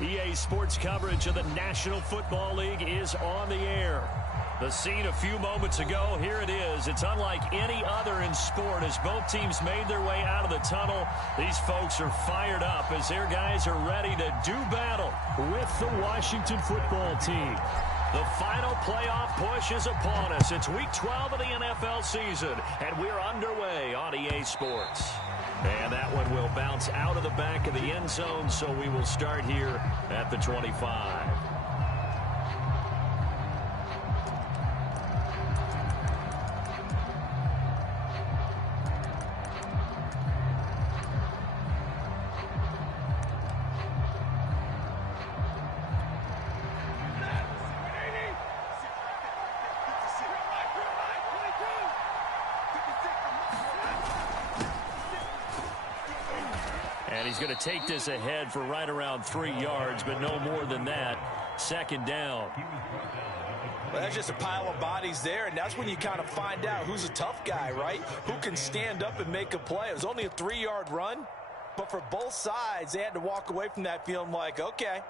EA Sports coverage of the National Football League is on the air. The scene a few moments ago, here it is. It's unlike any other in sport as both teams made their way out of the tunnel. These folks are fired up as their guys are ready to do battle with the Washington football team. The final playoff push is upon us. It's Week 12 of the NFL season, and we're underway on EA Sports. And that one will bounce out of the back of the end zone, so we will start here at the 25. He's going to take this ahead for right around 3 yards, but no more than that. Second down. Well, that's just a pile of bodies there, and that's when you kind of find out who's a tough guy, right? Who can stand up and make a play. It was only a 3-yard run, but for both sides, they had to walk away from that feeling like, okay,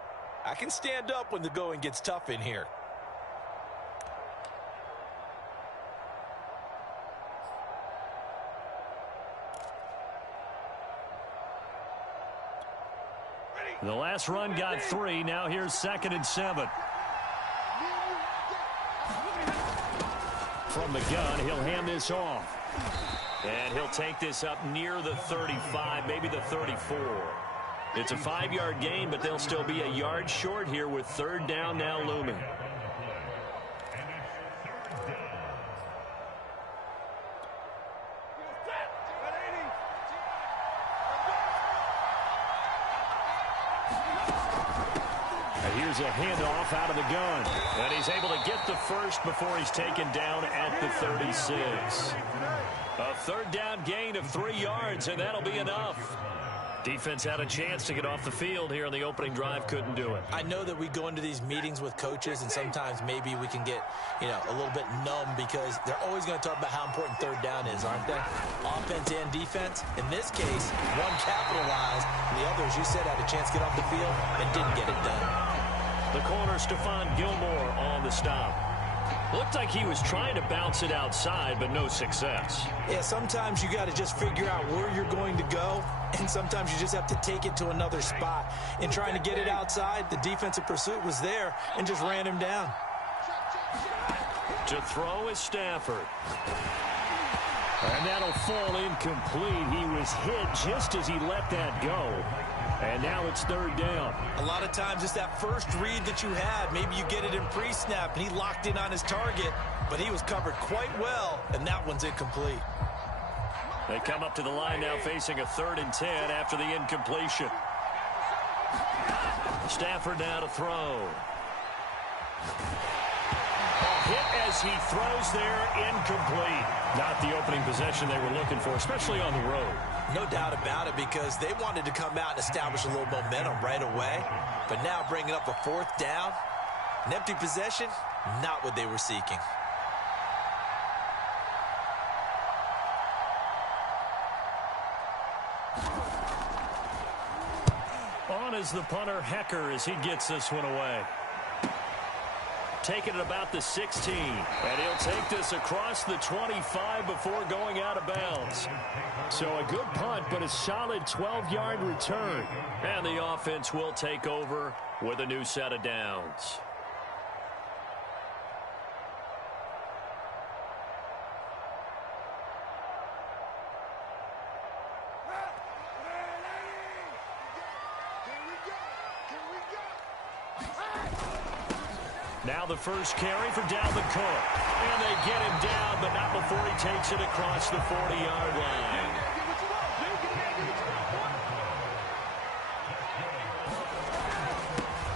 I can stand up when the going gets tough in here. The last run got 3. Now here's 2nd and 7. From the gun, he'll hand this off. And he'll take this up near the 35, maybe the 34. It's a 5-yard gain, but they'll still be a yard short here with 3rd down now looming. Here's a handoff out of the gun. And he's able to get the first before he's taken down at the 36. A 3rd down gain of 3 yards, and that'll be enough. Defense had a chance to get off the field here on the opening drive, couldn't do it. I know that we go into these meetings with coaches, and sometimes maybe we can get, a little bit numb because they're always going to talk about how important 3rd down is, aren't they? Offense and defense. In this case, one capitalized, and the other, as you said, had a chance to get off the field and didn't get it done. The corner, Stephon Gilmore, on the stop. Looked like he was trying to bounce it outside, but no success. Yeah, sometimes you got to just figure out where you're going to go, and sometimes you just have to take it to another spot. In trying to get it outside, the defensive pursuit was there and just ran him down. To throw is Stafford. And that'll fall incomplete. He was hit just as he let that go. And now it's 3rd down. A lot of times it's that first read that you had. Maybe you get it in pre-snap, and he locked in on his target, but he was covered quite well, and that one's incomplete. They come up to the line now facing a 3rd and 10 after the incompletion. Stafford now to throw. Hit as he throws there, incomplete. Not the opening possession they were looking for, especially on the road. No doubt about it, because they wanted to come out and establish a little momentum right away. But now bringing up a 4th down, an empty possession, not what they were seeking. On is the punter, Hecker, as he gets this one away. Taking it about the 16. And he'll take this across the 25 before going out of bounds. So a good punt, but a solid 12-yard return. And the offense will take over with a new set of downs. Now the first carry for Dalvin Cook. And they get him down, but not before he takes it across the 40-yard line.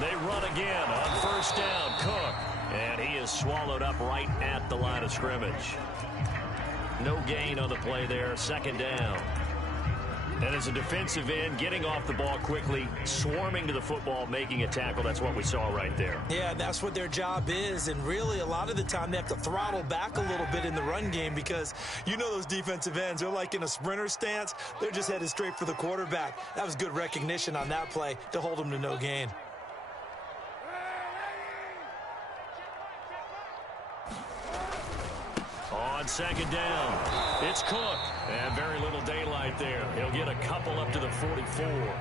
They run again on 1st down, Cook. And he is swallowed up right at the line of scrimmage. No gain on the play there, 2nd down. And as a defensive end, getting off the ball quickly, swarming to the football, making a tackle, that's what we saw right there. Yeah, that's what their job is, and really a lot of the time they have to throttle back a little bit in the run game because you know those defensive ends, they're like in a sprinter stance. They're just headed straight for the quarterback. That was good recognition on that play to hold them to no gain. On second down, it's Cook. And very little daylight there. He'll get a couple up to the 44.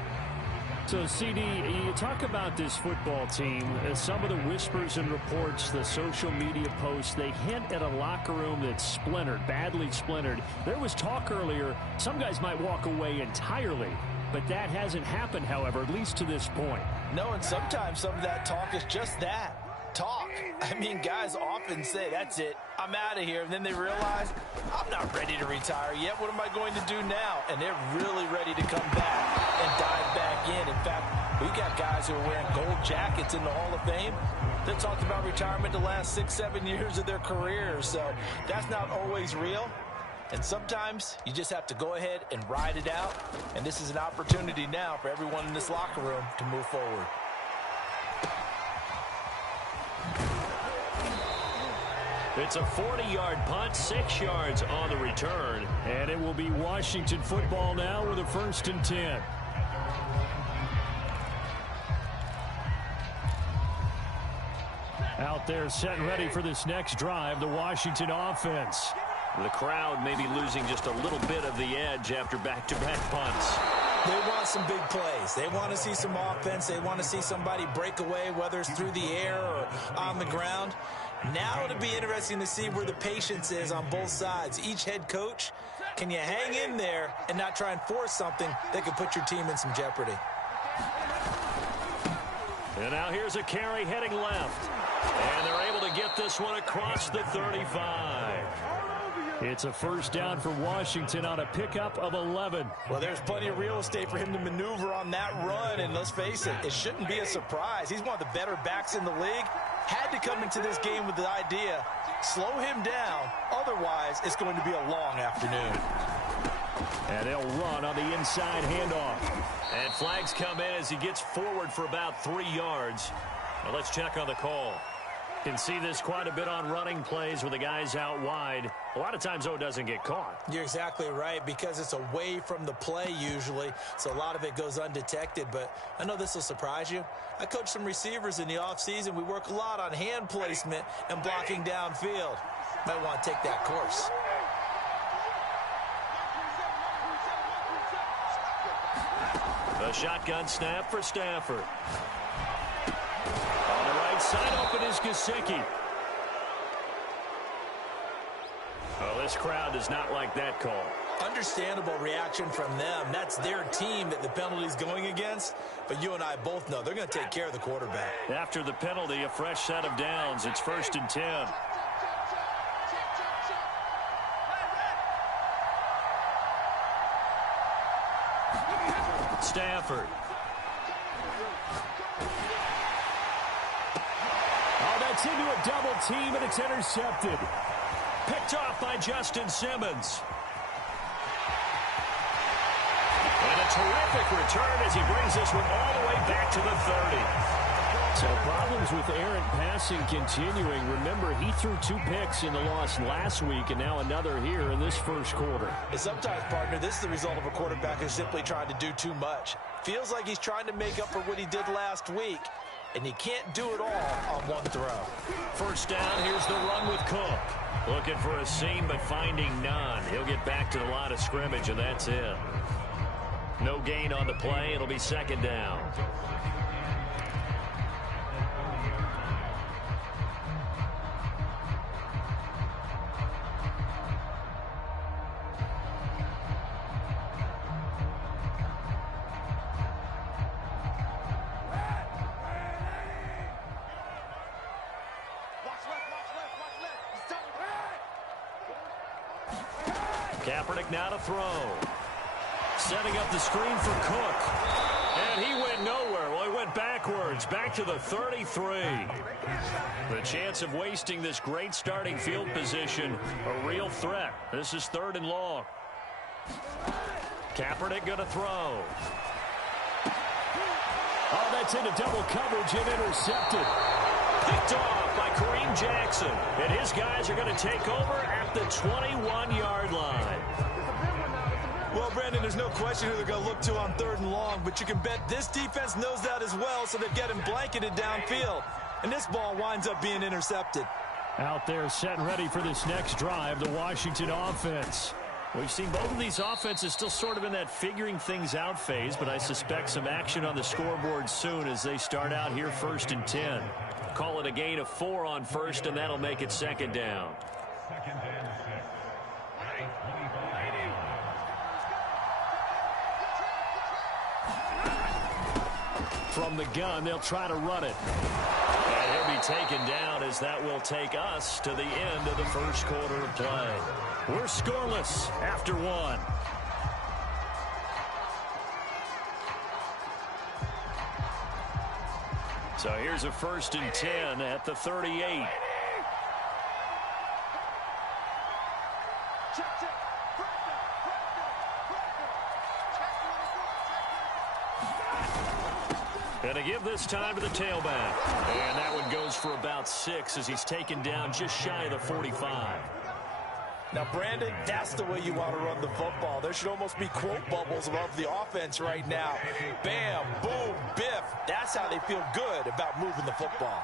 So, CD, you talk about this football team, some of the whispers and reports, the social media posts, they hint at a locker room that's splintered, badly splintered. There was talk earlier, some guys might walk away entirely, but that hasn't happened, however, at least to this point. No, and sometimes some of that talk is just that. Talk. I mean, guys often say, that's it, I'm out of here. And then they realize, I'm not ready to retire yet. What am I going to do now? And they're really ready to come back and dive back in. In fact, we got guys who are wearing gold jackets in the Hall of Fame that talked about retirement the last 6-7 years of their careers. So that's not always real. And sometimes you just have to go ahead and ride it out. And this is an opportunity now for everyone in this locker room to move forward. It's a 40-yard punt, 6 yards on the return. And it will be Washington football now with a 1st and 10. Out there set and ready for this next drive, the Washington offense. The crowd may be losing just a little bit of the edge after back-to-back punts. They want some big plays. They want to see some offense. They want to see somebody break away, whether it's through the air or on the ground. Now it'll be interesting to see where the patience is on both sides. Each head coach, can you hang in there and not try and force something that could put your team in some jeopardy? And now here's a carry heading left. And they're able to get this one across the 35. It's a 1st down for Washington on a pickup of 11. Well, there's plenty of real estate for him to maneuver on that run, and let's face it, it shouldn't be a surprise. He's one of the better backs in the league. Had to come into this game with the idea, slow him down, otherwise it's going to be a long afternoon. And they'll run on the inside handoff. And flags come in as he gets forward for about 3 yards. Now let's check on the call. Can see this quite a bit on running plays with the guys out wide. A lot of times, though, it doesn't get caught. You're exactly right, because it's away from the play usually, so a lot of it goes undetected. But I know this will surprise you. I coach some receivers in the offseason. We work a lot on hand placement and blocking downfield. Might want to take that course. The shotgun snap for Stafford. On the right side open is Gesicki. Oh, this crowd does not like that call. Understandable reaction from them. That's their team that the penalty's going against. But you and I both know they're going to take care of the quarterback. After the penalty, a fresh set of downs. It's 1st and 10. Stafford. Oh, that's into a double team, and it's intercepted. Picked off by Justin Simmons. And a terrific return as he brings this one all the way back to the 30. So problems with errant passing continuing. Remember, he threw 2 picks in the loss last week, and now another here in this first quarter. And sometimes, partner, this is the result of a quarterback who's simply trying to do too much. Feels like he's trying to make up for what he did last week, and he can't do it all on one throw. 1st down, here's the run with Cook. Looking for a seam, but finding none. He'll get back to the line of scrimmage, and that's it. No gain on the play. It'll be 2nd down. Kaepernick now to throw. Setting up the screen for Cook. And he went nowhere. Well, he went backwards. Back to the 33. The chance of wasting this great starting field position, a real threat. This is 3rd and long. Kaepernick going to throw. Oh, that's into double coverage and intercepted. Picked off by Kareem Jackson. And his guys are going to take over at the 21-yard line. Well, Brandon, there's no question who they're going to look to on 3rd and long, but you can bet this defense knows that as well, so they're getting blanketed downfield. And this ball winds up being intercepted. Out there set and ready for this next drive, the Washington offense. We've seen both of these offenses still sort of in that figuring things out phase, but I suspect some action on the scoreboard soon as they start out here 1st and 10. Call it a gain of 4 on first, and that'll make it 2nd down. From the gun, they'll try to run it. And he'll be taken down as that will take us to the end of the first quarter of play. We're scoreless after 1. So here's a 1st and 10 at the 38. And to give this time to the tailback. And that one goes for about 6 as he's taken down just shy of the 45. Now, Brandon, that's the way you want to run the football. There should almost be quote bubbles above the offense right now. Bam, boom, biff. That's how they feel good about moving the football.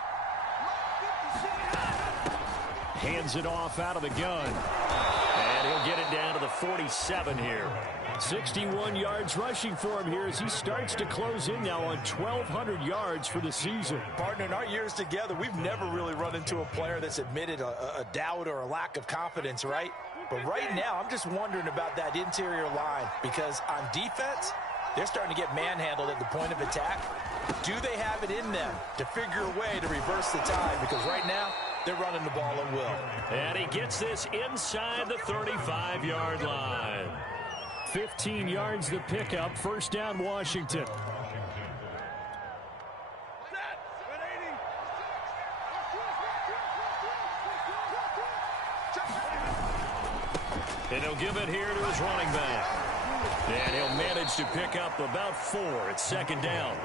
Hands it off out of the gun. And he'll get it down to the 47 here. 61 yards rushing for him here as he starts to close in now on 1,200 yards for the season. Partner, in our years together, we've never really run into a player that's admitted a doubt or a lack of confidence, right? But right now, I'm just wondering about that interior line because on defense, they're starting to get manhandled at the point of attack. Do they have it in them to figure a way to reverse the tide? Because right now, they're running the ball at will. And he gets this inside the 35-yard line. 15 yards the pickup. 1st down, Washington. And he'll give it here to his running back. And he'll manage to pick up about 4 at 2nd down.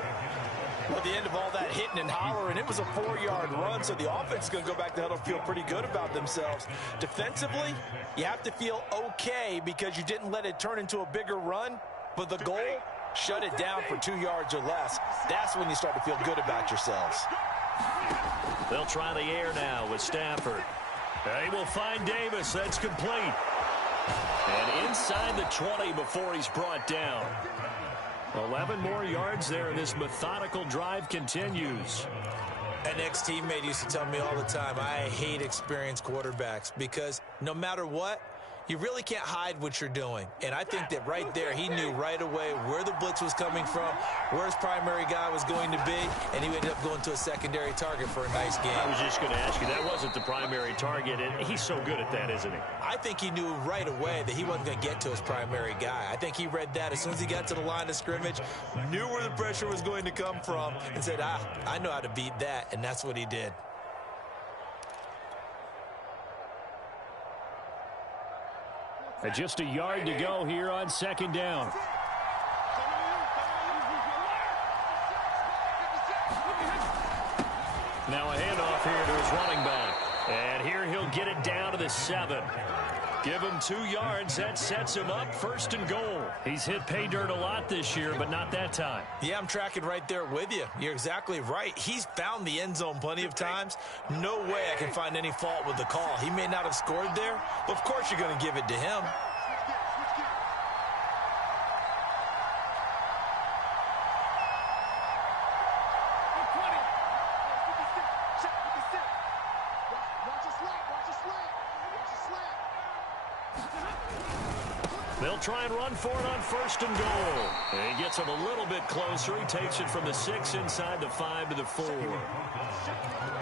Well, at the end of all that hitting and hollering, it was a 4-yard run, so the offense is going to go back to huddle, feel pretty good about themselves. Defensively, you have to feel okay because you didn't let it turn into a bigger run, but the goal, shut it down for 2 yards or less. That's when you start to feel good about yourselves. They'll try the air now with Stafford. They will find Davis. That's complete. And inside the 20 before he's brought down. 11 more yards there, and this methodical drive continues. An ex-teammate used to tell me all the time, I hate experienced quarterbacks because no matter what, you really can't hide what you're doing. And I think that right there, he knew right away where the blitz was coming from, where his primary guy was going to be, and he ended up going to a secondary target for a nice game. I was just going to ask you, that wasn't the primary target, and he's so good at that, isn't he? I think he knew right away that he wasn't going to get to his primary guy. I think he read that as soon as he got to the line of scrimmage, knew where the pressure was going to come from, and said, I know how to beat that, and that's what he did. And just a yard to go here on 2nd down. Now a handoff here to his running back. And here he'll get it down to the 7. Give him 2 yards. That sets him up 1st and goal. He's hit pay dirt a lot this year, but not that time. Yeah, I'm tracking right there with you. You're exactly right. He's found the end zone plenty of times. No way I can find any fault with the call. He may not have scored there, but of course you're going to give it to him. They'll try and run for it on 1st and goal. And he gets him a little bit closer. He takes it from the 6 inside the 5 to the 4.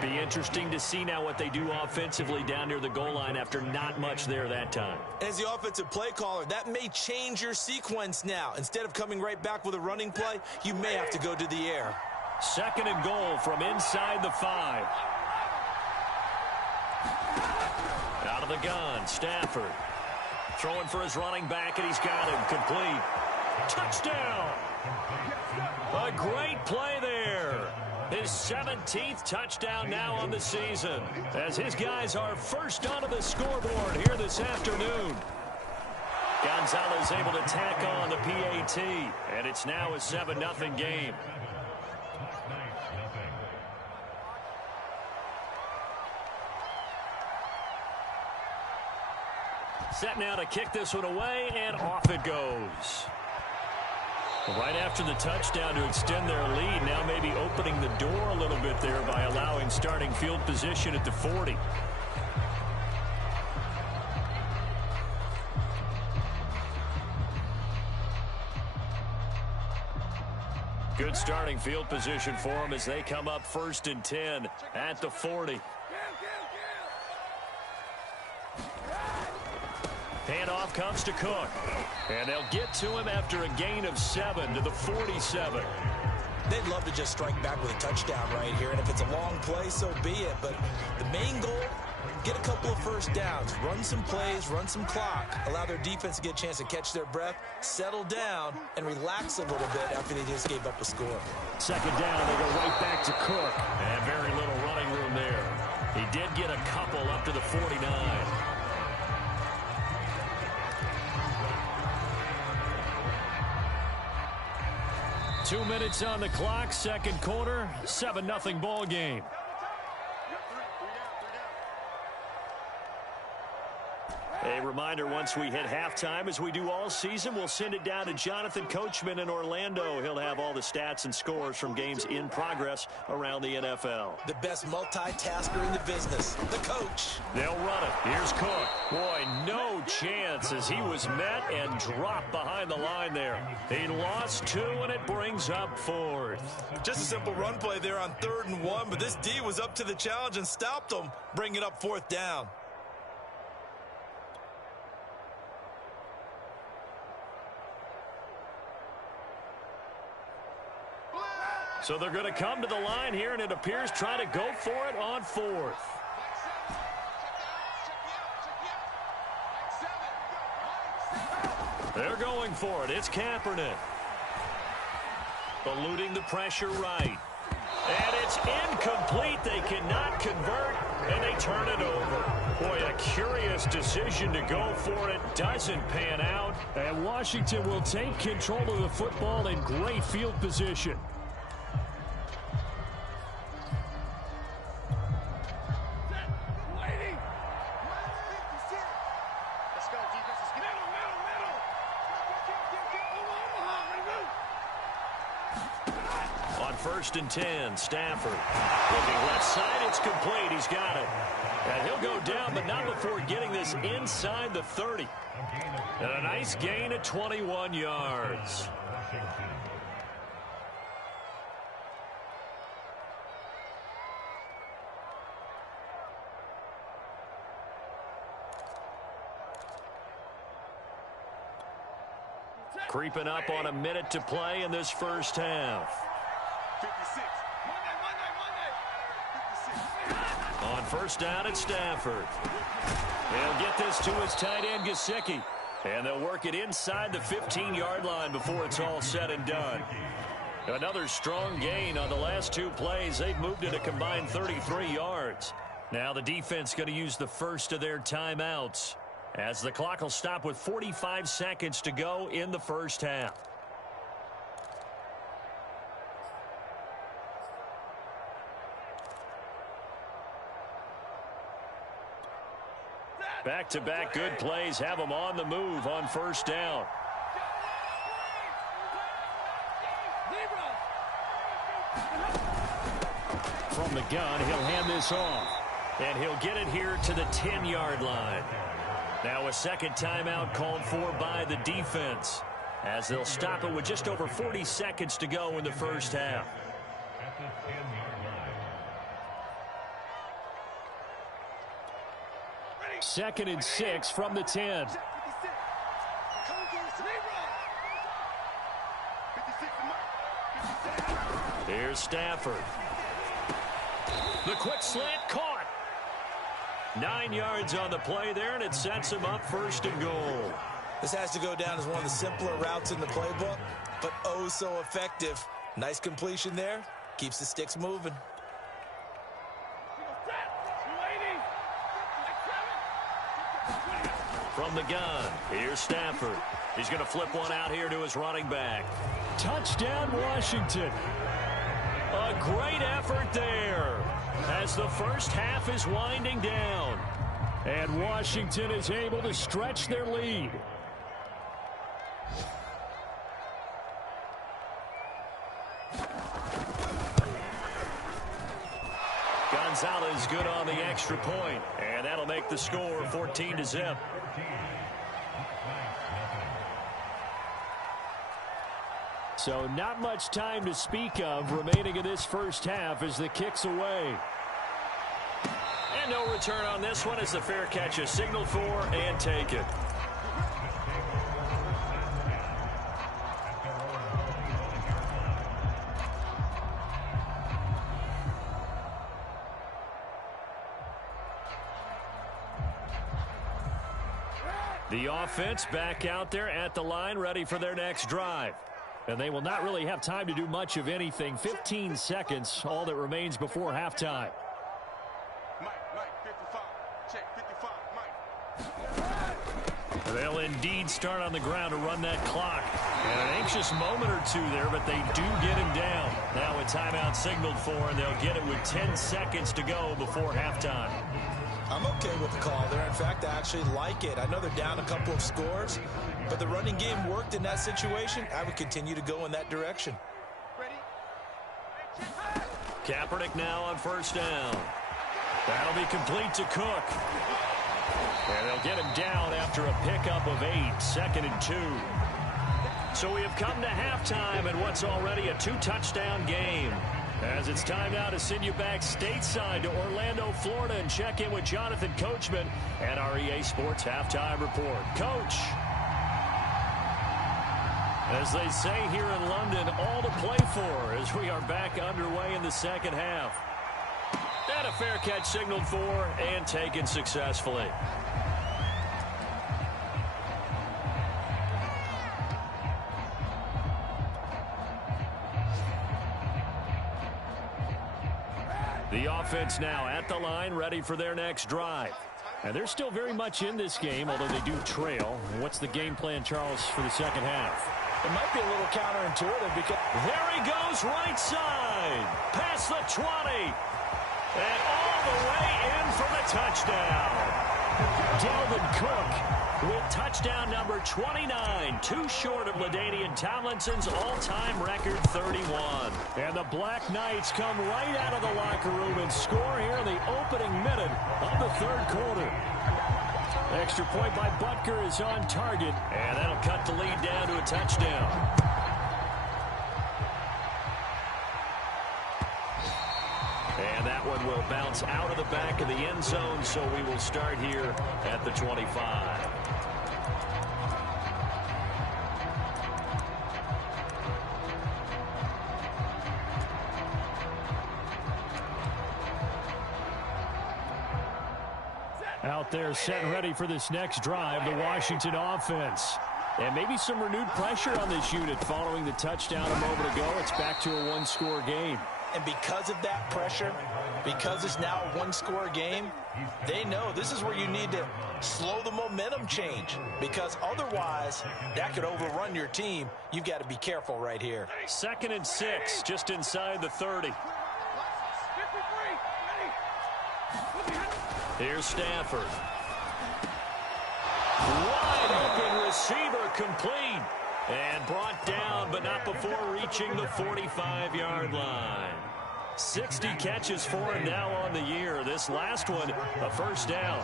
Be interesting to see now what they do offensively down near the goal line after not much there that time. As the offensive play caller, that may change your sequence now. Instead of coming right back with a running play, you may have to go to the air. 2nd and goal from inside the 5. Out of the gun, Stafford. Throwing for his running back, and he's got him complete. Touchdown! A great play there. His 17th touchdown now on the season, as his guys are first onto the scoreboard here this afternoon. Gonzalez able to tack on the PAT, and it's now a 7-0 game. Set now to kick this one away, and off it goes. Right after the touchdown to extend their lead, now maybe opening the door a little bit there by allowing starting field position at the 40. Good starting field position for them as they come up 1st and 10 at the 40. Handoff comes to Cook. And they'll get to him after a gain of 7 to the 47. They'd love to just strike back with a touchdown right here. And if it's a long play, so be it. But the main goal, get a couple of first downs, run some plays, run some clock, allow their defense to get a chance to catch their breath, settle down, and relax a little bit after they just gave up a score. 2nd down, they go right back to Cook. And very little running room there. He did get a couple up to the 49. 2 minutes on the clock, 2nd quarter, 7-0 ball game. A reminder, once we hit halftime, as we do all season, we'll send it down to Jonathan Coachman in Orlando. He'll have all the stats and scores from games in progress around the NFL. The best multitasker in the business, the coach. They'll run it. Here's Cook. Boy, no chance as he was met and dropped behind the line there. He lost 2, and it brings up 4th. Just a simple run play there on 3rd and 1, but this D was up to the challenge and stopped him, bringing up 4th down. So they're going to come to the line here, and it appears try to go for it on 4th. They're going for it. It's Kaepernick. Eluding the pressure right. And it's incomplete. They cannot convert, and they turn it over. Boy, a curious decision to go for it. Doesn't pan out. And Washington will take control of the football in great field position. On 1st and 10, Stafford. Looking left side, it's complete. He's got it. And he'll go down, but not before getting this inside the 30. And a nice gain of 21 yards. Creeping up on a minute to play in this first half. 56. On 1st down at Stafford. They'll get this to his tight end, Gesicki. And they'll work it inside the 15-yard line before it's all said and done. Another strong gain on the last 2 plays. They've moved it a combined 33 yards. Now the defense going to use the first of their timeouts, as the clock will stop with 45 seconds to go in the first half. Back-to-back good plays have them on the move on 1st down. From the gun, he'll hand this off. And he'll get it here to the 10-yard line. Now a second timeout called for by the defense, as they'll stop it with just over 40 seconds to go in the first half. Second and 6 from the 10. Here's Stafford. The quick slant caught. 9 yards on the play there, and it sets him up 1st and goal. This has to go down as one of the simpler routes in the playbook, but oh so effective. Nice completion there. Keeps the sticks moving. From the gun, here's Stafford. He's going to flip one out here to his running back. Touchdown, Washington. A great effort there as the first half is winding down. And Washington is able to stretch their lead. Gonzalez good on the extra point, and that'll make the score 14-0. So not much time to speak of remaining in this first half as the kick's away. And no return on this one as the fair catch is signaled for and taken. The offense back out there at the line, ready for their next drive. And they will not really have time to do much of anything. 15 seconds, all that remains before halftime. Mike, 55. Check, 55, Mike. They'll indeed start on the ground to run that clock. And an anxious moment or two there, but they do get him down. Now a timeout signaled for, and they'll get it with 10 seconds to go before halftime. I'm okay with the call there. In fact, I actually like it. I know they're down a couple of scores, but the running game worked in that situation. I would continue to go in that direction. Kaepernick now on first down. That'll be complete to Cook. And they'll get him down after a pickup of 8, 2nd and 2. So we have come to halftime in what's already a 2-touchdown game. As it's time now to send you back stateside to Orlando, Florida, and check in with Jonathan Coachman at our EA Sports Halftime Report. Coach, as they say here in London, all to play for as we are back underway in the second half. And a fair catch signaled for and taken successfully. The offense now at the line, ready for their next drive. And they're still very much in this game, although they do trail. What's the game plan, Charles, for the second half? It might be a little counterintuitive because there he goes, right side, past the 20, and all the way in for the touchdown. Dalvin Cook with touchdown number 29, too short of LaDainian Tomlinson's all-time record 31. And the Black Knights come right out of the locker room and score here in the opening minute of the third quarter. Extra point by Butker is on target, and that'll cut the lead down to a touchdown. And that one will bounce out of the back of the end zone, so we will start here at the 25. Out there set and ready for this next drive, the Washington offense. And maybe some renewed pressure on this unit following the touchdown a moment ago. It's back to a one-score game. And because of that pressure, because it's now a one-score game, they know this is where you need to slow the momentum change, because otherwise that could overrun your team. You've got to be careful right here. 2nd and 6, just inside the 30. Here's Stafford. Wide open receiver, complete. And brought down, but not before reaching the 45-yard line. 60 catches for him now on the year. This last one, a first down.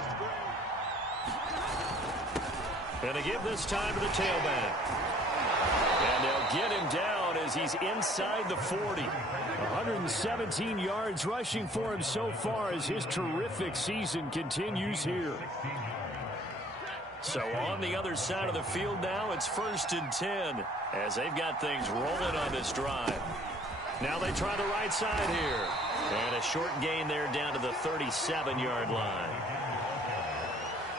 And they give this time to the tailback. And they'll get him down as he's inside the 40. 117 yards rushing for him so far as his terrific season continues here. So on the other side of the field now, it's 1st and 10 as they've got things rolling on this drive. Now they try the right side here. And a short gain there down to the 37-yard line.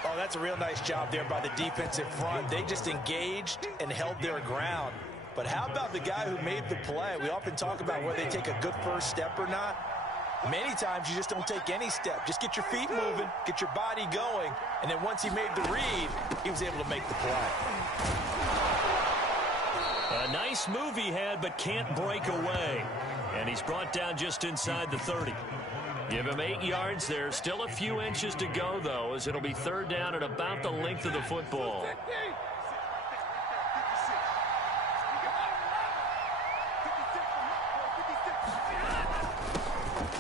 Oh, that's a real nice job there by the defensive front. They just engaged and held their ground. But how about the guy who made the play? We often talk about whether they take a good first step or not. Many times you just don't take any step. Just get your feet moving, get your body going, and then once he made the read, he was able to make the play. A nice move he had, but can't break away. And he's brought down just inside the 30. Give him 8 yards there. Still a few inches to go, though, as it'll be third down at about the length of the football.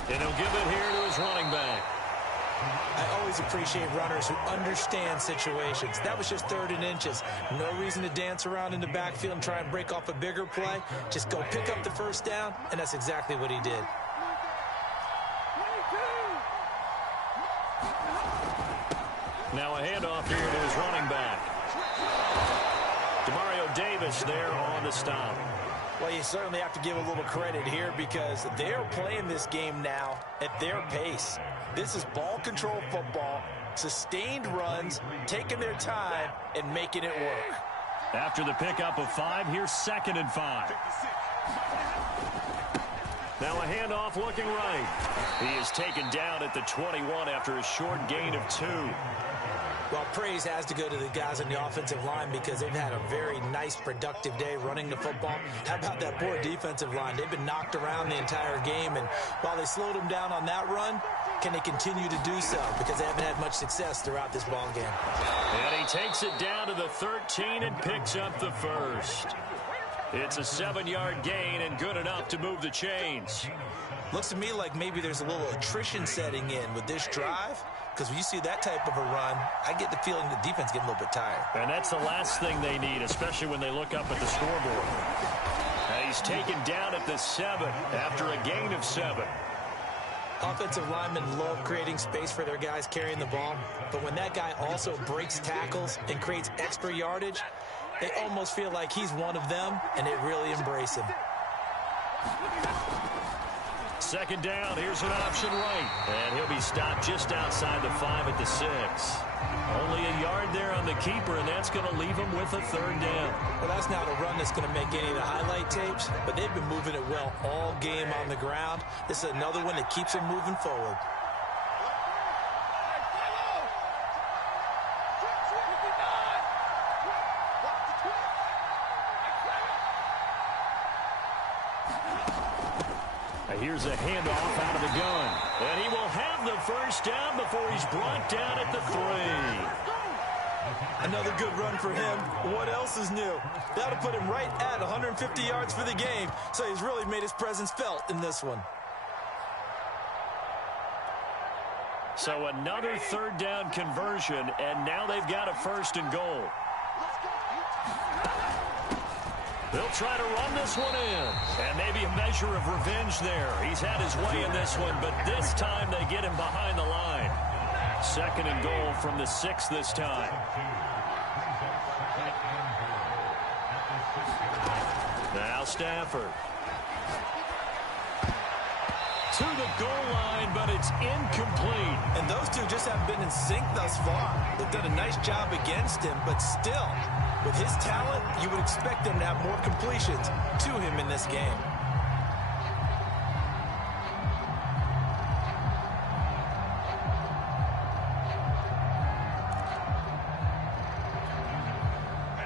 And he'll give it here to his running back. I always appreciate runners who understand situations. That was just 3rd and inches. No reason to dance around in the backfield and try and break off a bigger play. Just go pick up the first down, and that's exactly what he did. Now a handoff here to his running back. Demario Davis there on the stop. Well, you certainly have to give a little credit here because they're playing this game now at their pace. This is ball control football, sustained runs, taking their time, and making it work. After the pickup of 5, here's 2nd and 5. Now a handoff looking right. He is taken down at the 21 after a short gain of 2. Well, praise has to go to the guys on the offensive line because they've had a very nice, productive day running the football. How about that poor defensive line? They've been knocked around the entire game, and while they slowed them down on that run, can they continue to do so? Because they haven't had much success throughout this ball game. And he takes it down to the 13 and picks up the first. It's a 7-yard gain and good enough to move the chains. Looks to me like maybe there's a little attrition setting in with this drive. Because when you see that type of a run, I get the feeling the defense getting a little bit tired. And that's the last thing they need, especially when they look up at the scoreboard. And he's taken down at the 7 after a gain of 7. Offensive linemen love creating space for their guys carrying the ball. But when that guy also breaks tackles and creates extra yardage, they almost feel like he's one of them, and they really embrace him. 2nd down, here's an option right. And he'll be stopped just outside the 5 at the 6. Only a yard there on the keeper, and that's going to leave him with a 3rd down. Well, that's not a run that's going to make any of the highlight tapes, but they've been moving it well all game on the ground. This is another one that keeps them moving forward. Here's a handoff out of the gun. And he will have the first down before he's brought down at the 3. Another good run for him. What else is new? That'll put him right at 150 yards for the game, so he's really made his presence felt in this one. So another 3rd down conversion, and now they've got a 1st and goal. They'll try to run this one in. And maybe a measure of revenge there. He's had his way in this one, but this time they get him behind the line. 2nd and goal from the 6 this time. Now Stafford. To the goal line, but it's incomplete. And those two just haven't been in sync thus far. They've done a nice job against him, but still, with his talent, you would expect them to have more completions to him in this game.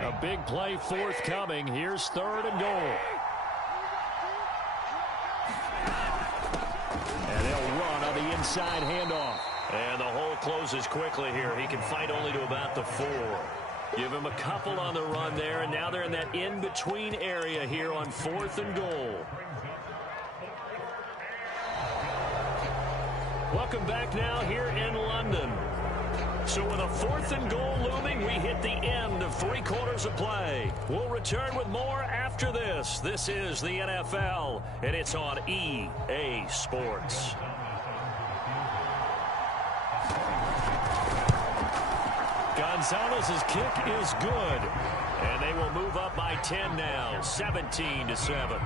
A big play forthcoming. Here's 3rd and goal. And they'll run on the inside handoff. And the hole closes quickly here. He can fight only to about the 4. Give him a couple on the run there, and now they're in that in-between area here on 4th and goal. Welcome back now here in London. So with a 4th and goal looming, we hit the end of 3 quarters of play. We'll return with more after this. This is the NFL, and it's on EA Sports. Gonzalez's kick is good, and they will move up by 10 now, 17-7.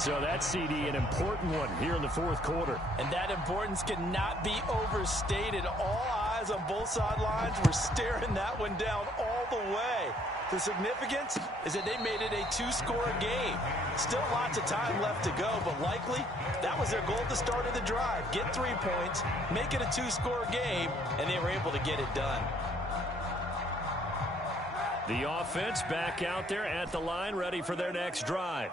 So that CD, an important one here in the 4th quarter. And that importance cannot be overstated. All eyes on both sidelines were staring that one down all the way. The significance is that they made it a 2-score game. Still lots of time left to go, but likely that was their goal at the start of the drive. Get 3 points, make it a 2-score game, and they were able to get it done. The offense back out there at the line, ready for their next drive.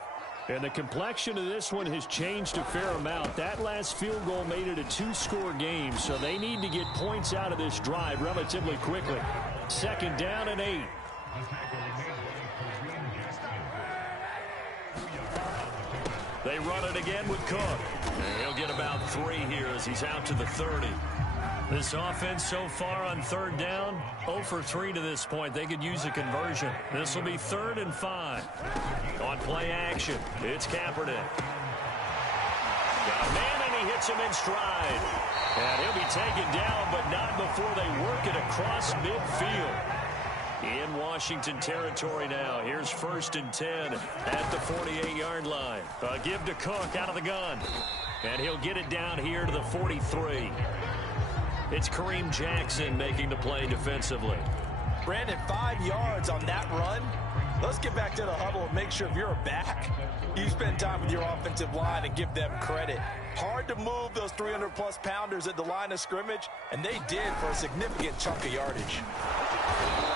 And the complexion of this one has changed a fair amount. That last field goal made it a two-score game, so they need to get points out of this drive relatively quickly. 2nd down and 8. They run it again with Cook. And he'll get about 3 here as he's out to the 30. This offense so far on 3rd down, 0 for 3 to this point. They could use a conversion. This will be 3rd and 5. On play action, it's Kaepernick. Got a man, and he hits him in stride. And he'll be taken down, but not before they work it across midfield. In Washington territory now. Here's 1st and 10 at the 48-yard line. A give to Cook out of the gun. And he'll get it down here to the 43. It's Kareem Jackson making the play defensively. Brandon, 5 yards on that run. Let's get back to the huddle and make sure if you're a back, you spend time with your offensive line and give them credit. Hard to move those 300-plus pounders at the line of scrimmage, and they did for a significant chunk of yardage.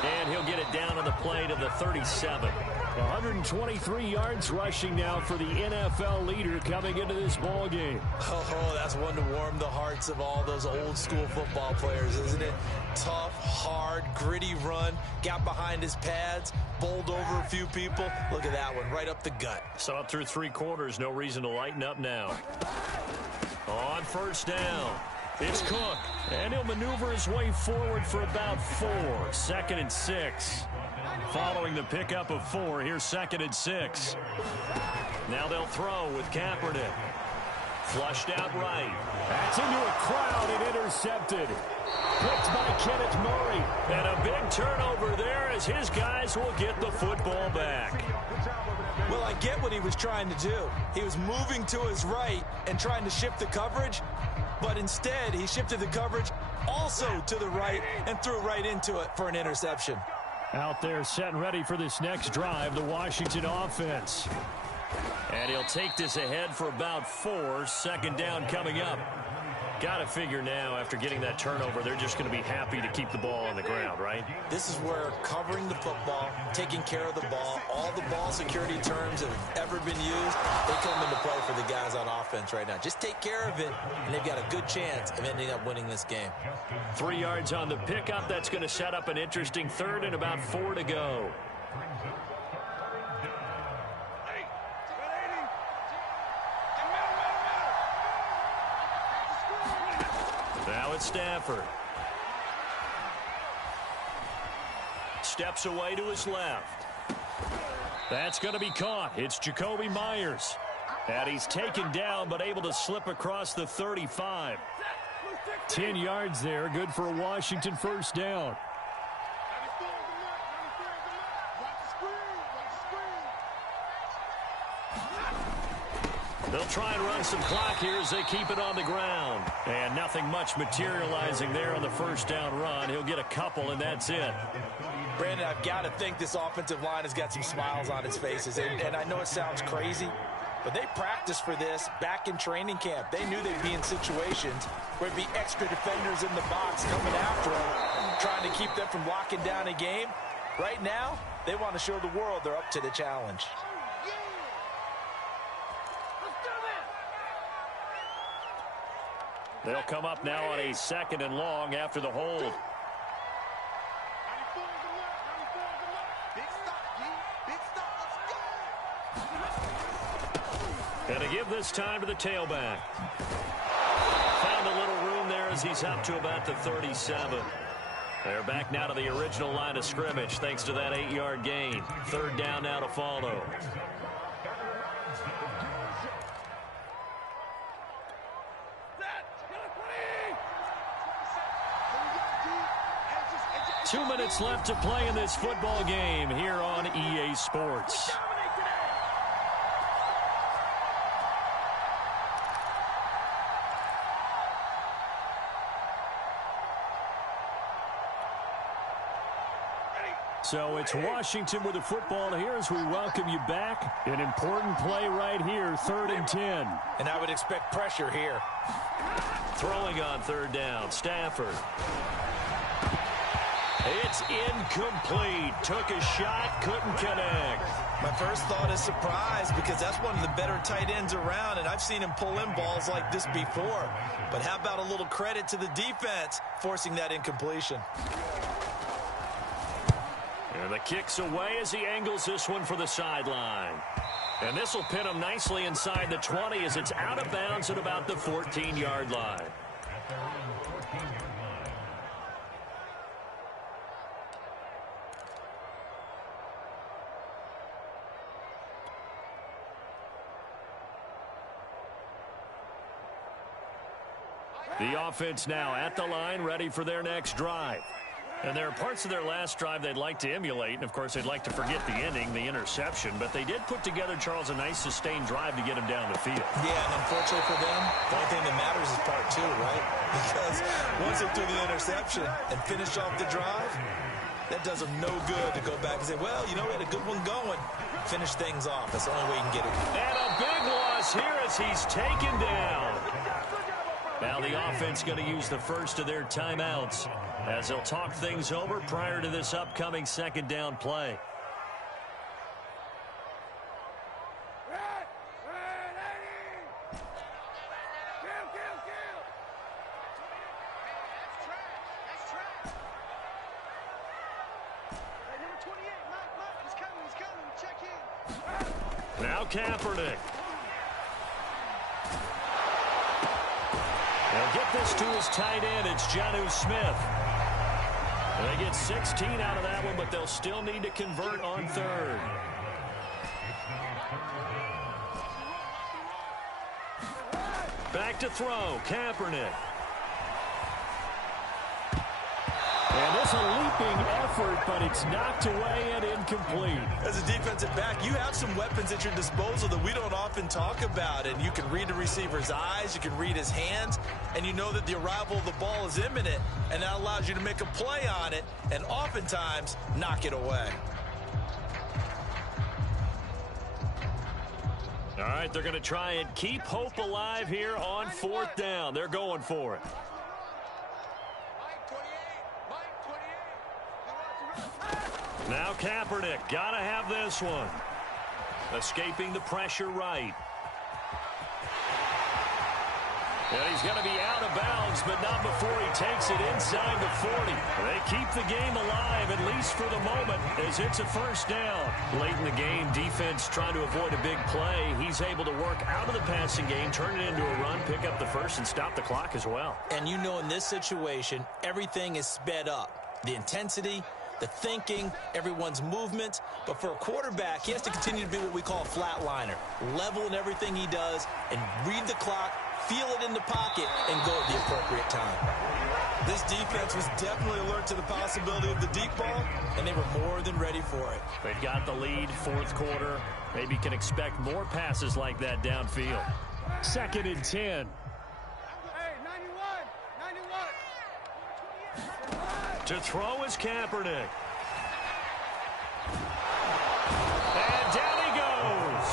And he'll get it down on the play to the 37. 123 yards rushing now for the NFL leader coming into this ball game. Oh, that's one to warm the hearts of all those old school football players, isn't it? Tough, hard, gritty run, got behind his pads, bowled over a few people. Look at that one, right up the gut. Saw it through 3 quarters, no reason to lighten up now. On 1st down, it's Cook, and he'll maneuver his way forward for about 4. 2nd and 6. Following the pickup of 4, here's 2nd and 6. Now they'll throw with Kaepernick. Flushed out right. That's into a crowd and intercepted. Picked by Kenneth Murray. And a big turnover there as his guys will get the football back. Well, I get what he was trying to do. He was moving to his right and trying to shift the coverage, but instead he shifted the coverage also to the right and threw right into it for an interception. Out there set and ready for this next drive, the Washington offense. And he'll take this ahead for about 4. 2nd down coming up. Got to figure now, after getting that turnover, they're just going to be happy to keep the ball on the ground, right? This is where covering the football, taking care of the ball, all the ball security terms that have ever been used, they come into play for the guys on offense right now. Just take care of it, and they've got a good chance of ending up winning this game. 3 yards on the pickup. That's going to set up an interesting 3rd and about 4 to go. Now it's Stafford. Steps away to his left. That's going to be caught. It's Jacoby Myers. And he's taken down but able to slip across the 35. 10 yards there. Good for a Washington 1st down. They'll try and run some clock here as they keep it on the ground. And nothing much materializing there on the 1st down run. He'll get a couple, and that's it. Brandon, I've got to think this offensive line has got some smiles on its faces. And I know it sounds crazy, but they practiced for this back in training camp. They knew they'd be in situations where there'd be extra defenders in the box coming after them, trying to keep them from locking down a game. Right now, they want to show the world they're up to the challenge. They'll come up now on a 2nd and long after the hold. And a give this time to the tailback. Found a little room there as he's up to about the 37. They're back now to the original line of scrimmage thanks to that 8-yard gain. 3rd down now to follow. Two minutes left to play in this football game here on EA Sports. So it's Washington with the football here as we welcome you back. An important play right here, 3rd and 10. And I would expect pressure here. Throwing on 3rd down, Stafford. It's incomplete. Took a shot, couldn't connect. My first thought is surprise because that's one of the better tight ends around, and I've seen him pull in balls like this before. But how about a little credit to the defense forcing that incompletion? And the kick's away as he angles this one for the sideline. And this will pin him nicely inside the 20 as it's out of bounds at about the 14-yard line. The offense now at the line, ready for their next drive. And there are parts of their last drive they'd like to emulate, and of course they'd like to forget the ending, the interception, but they did put together, Charles, a nice sustained drive to get him down the field. Yeah, and unfortunately for them, the only thing that matters is part two, right? Because once they threw the interception and finished off the drive, that does them no good to go back and say, well, you know, we had a good one going. Finish things off. That's the only way you can get it. And a big loss here as he's taken down. Now the offense going to use the first of their timeouts as they'll talk things over prior to this upcoming second down play. Now Kaepernick. They'll get this to his tight end. It's Jonnu Smith. They get 16 out of that one, but they'll still need to convert on third. Back to throw. Kaepernick. And this a leaping effort, but it's knocked away and incomplete. As a defensive back, you have some weapons at your disposal that we don't often talk about. And you can read the receiver's eyes, you can read his hands, and you know that the arrival of the ball is imminent, and that allows you to make a play on it and oftentimes knock it away. All right, they're going to try and keep hope alive here on fourth down. They're going for it. Now Kaepernick, got to have this one. Escaping the pressure right. And he's going to be out of bounds, but not before he takes it inside the 40. They keep the game alive, at least for the moment, as it's a first down. Late in the game, defense trying to avoid a big play. He's able to work out of the passing game, turn it into a run, pick up the first, and stop the clock as well. And you know in this situation, everything is sped up. The intensity, the thinking, everyone's movement. But for a quarterback, he has to continue to be what we call a flatliner. Level in everything he does and read the clock, feel it in the pocket, and go at the appropriate time. This defense was definitely alert to the possibility of the deep ball, and they were more than ready for it. They've got the lead, fourth quarter. Maybe can expect more passes like that downfield. 2nd and 10. To throw is Kaepernick. And down he goes.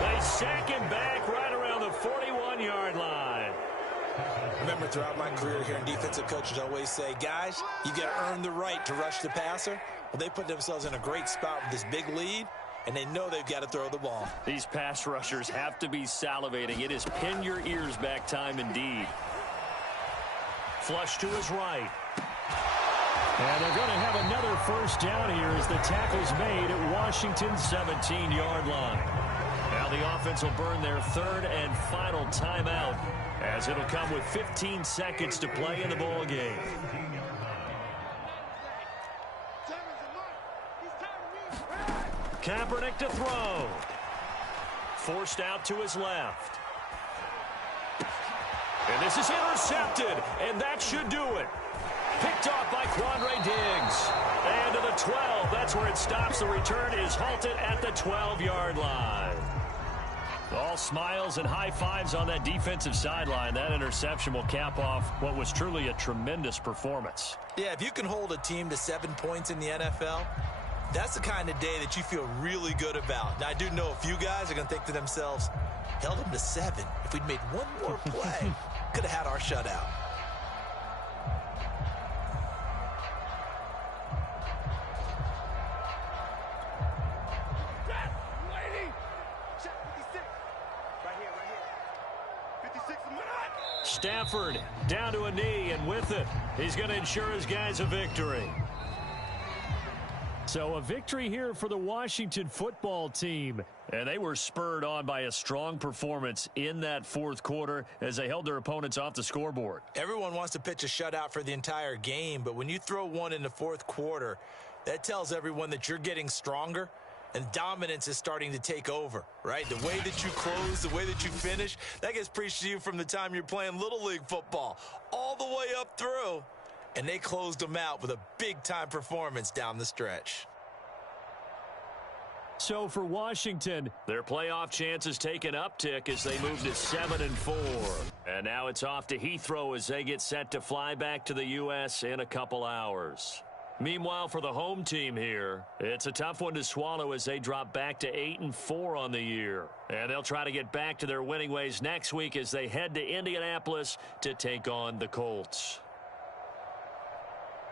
They sack him back right around the 41-yard line. Remember, throughout my career here, defensive coaches always say, guys, you got to earn the right to rush the passer. Well, they put themselves in a great spot with this big lead, and they know they've got to throw the ball. These pass rushers have to be salivating. It is pin your ears back time indeed. Flush to his right. And they're going to have another first down here as the tackle's made at Washington's 17-yard line. Now the offense will burn their third and final timeout as it'll come with 15 seconds to play in the ball game. Kaepernick to throw. Forced out to his left. And this is intercepted, and that should do it. Picked off by Quandre Diggs. And to the 12. That's where it stops. The return is halted at the 12-yard line. All smiles and high fives on that defensive sideline. That interception will cap off what was truly a tremendous performance. Yeah, if you can hold a team to 7 points in the NFL, that's the kind of day that you feel really good about. Now, I do know a few guys are going to think to themselves, held them to 7. If we'd made one more play, could have had our shutout. Stafford down to a knee, and with it, he's going to ensure his guys a victory. So a victory here for the Washington football team. And they were spurred on by a strong performance in that fourth quarter as they held their opponents off the scoreboard. Everyone wants to pitch a shutout for the entire game, but when you throw one in the fourth quarter, that tells everyone that you're getting stronger and dominance is starting to take over, right? The way that you close, the way that you finish, that gets preached to you from the time you're playing Little League football all the way up through. And they closed them out with a big-time performance down the stretch. So for Washington, their playoff chances take an uptick as they move to 7-4. And now it's off to Heathrow as they get set to fly back to the U.S. in a couple hours. Meanwhile, for the home team here, it's a tough one to swallow as they drop back to 8-4 on the year. And they'll try to get back to their winning ways next week as they head to Indianapolis to take on the Colts.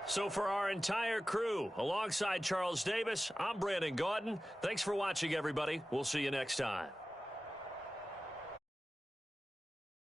So for our entire crew, alongside Charles Davis, I'm Brandon Gaudin. Thanks for watching, everybody. We'll see you next time.